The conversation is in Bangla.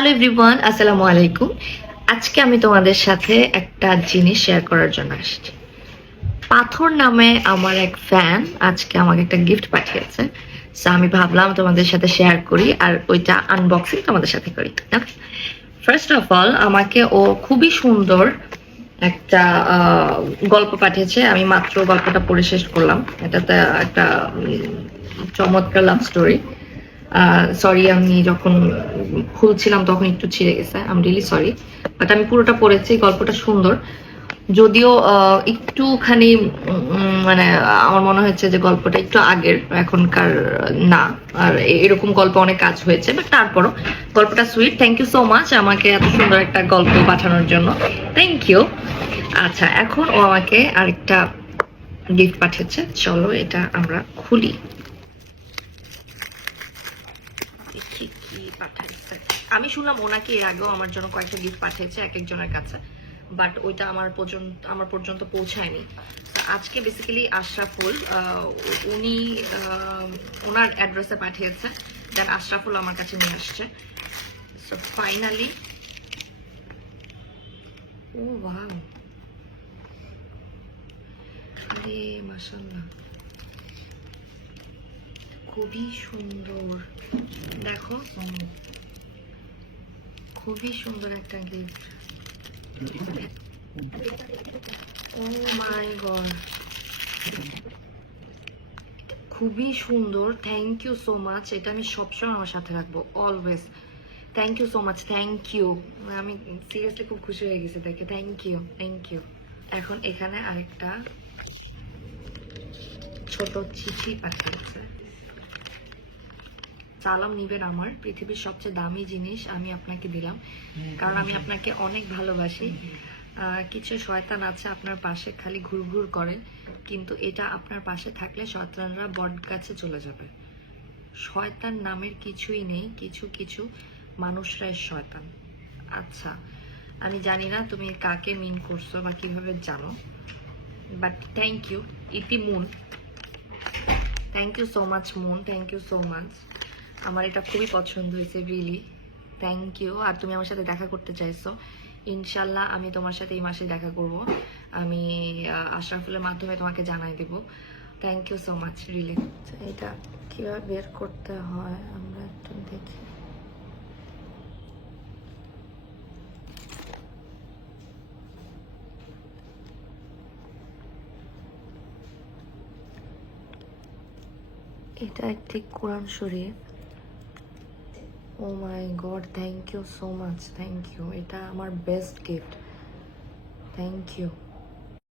হ্যালো এভরিওয়ান, আসসালামু আলাইকুম। আজকে আমি তোমাদের সাথে একটা জিনিস শেয়ার করার জন্য আসছি। পাথর নামে আমার এক ফ্যান আজকে আমাকে একটা গিফট পাঠিয়েছে। সো আমি ভাবলাম তোমাদের সাথে শেয়ার করি আর ওইটা আনবক্সিং তোমাদের সাথে করি। ওকে, ফার্স্ট অফ অল আমাকে ও খুবই সুন্দর একটা গল্প পাঠিয়েছে। আমি মাত্র গল্পটা পড়ে শেষ করলাম। এটাতে একটা চমৎকার লাভ স্টোরি। সরি, আমি যখন খুলছিলাম তখন একটু ছিঁড়ে গেছে, I am really sorry. But আমি পুরোটা পড়েছি, গল্পটা সুন্দর। যদিও একটুখানি মানে আমার মনে হচ্ছে যে গল্পটা একটু আগের, এখনকার না। আর এরকম গল্প অনেক কাজ হয়েছে, বাট তারপরও গল্পটা sweet. Thank you so much আমাকে এত সুন্দর একটা গল্প পাঠানোর জন্য। Thank you. আচ্ছা, এখন ও আমাকে আরেকটা গিফট পাঠিয়েছে। চলো এটা আমরা খুলি। পাঠাইছে, আমি শুনলাম ওনাকে এর আগেও আমার জন্য কয়েকটা গিফট পাঠিয়েছে এক একজনের কাছে, বাট ওইটা আমার পর্যন্ত পৌঁছায়নি। আজকে বেসিক্যালি আশরাফুল উনি ওনার অ্যাড্রেসে পাঠিয়েছে, দেন আশরাফুল আমার কাছে নিয়ে আসছে। সো ফাইনালি, ও ওয়াও, আরে মাশাআল্লাহ, খুবই সুন্দর। দেখো, খুবই সুন্দর একটা গিফট। ও মাই গড, খুবই সুন্দর। Thank you so much. এটা আমি সবসময় আমার সাথে রাখবো, always. Thank you so much, thank you. আমি সিরিয়াসলি খুব খুশি হয়ে গেছি দেখে। Thank you, thank you. এখন এখানে আরেকটা ছোট চিঠি পাঠিয়েছে। সালাম নিবেন, আমার পৃথিবীর সবচেয়ে দামি জিনিস আমি আপনাকে দিলাম, কারণ আমি আপনাকে অনেক ভালোবাসি। কিছু শয়তান আছে আপনার পাশে, খালি ঘুরঘুর করে, কিন্তু এটা আপনার পাশে থাকলে শয়তানরা বট গাছে চলে যাবে। শয়তান নামের কিছুই নেই, কিছু কিছু মানুষরাই শয়তান। আচ্ছা, আমি জানি না তুমি কাকে মিন করছো বা কিভাবে জানো, but thank you Iti Moon. Thank you so much Moon, thank you so much. আমার এটা খুবই পছন্দ হয়েছে, রিয়েলি থ্যাংক ইউ। আর তুমি আমার সাথে দেখা করতে চাইছো, ইনশাল্লাহ আমি তোমার সাথে এই মাসে দেখা করব। আমি আশরাফুলের মাধ্যমে তোমাকে জানাই দেব। Thank you so much, really. এটা কিভাবে বের করতে হয় আমরা একটু দেখি। এটা একটি Quran Sharif. Oh my God, thank you so much, thank you. এটা আমার বেস্ট গিফট, থ্যাংক ইউ।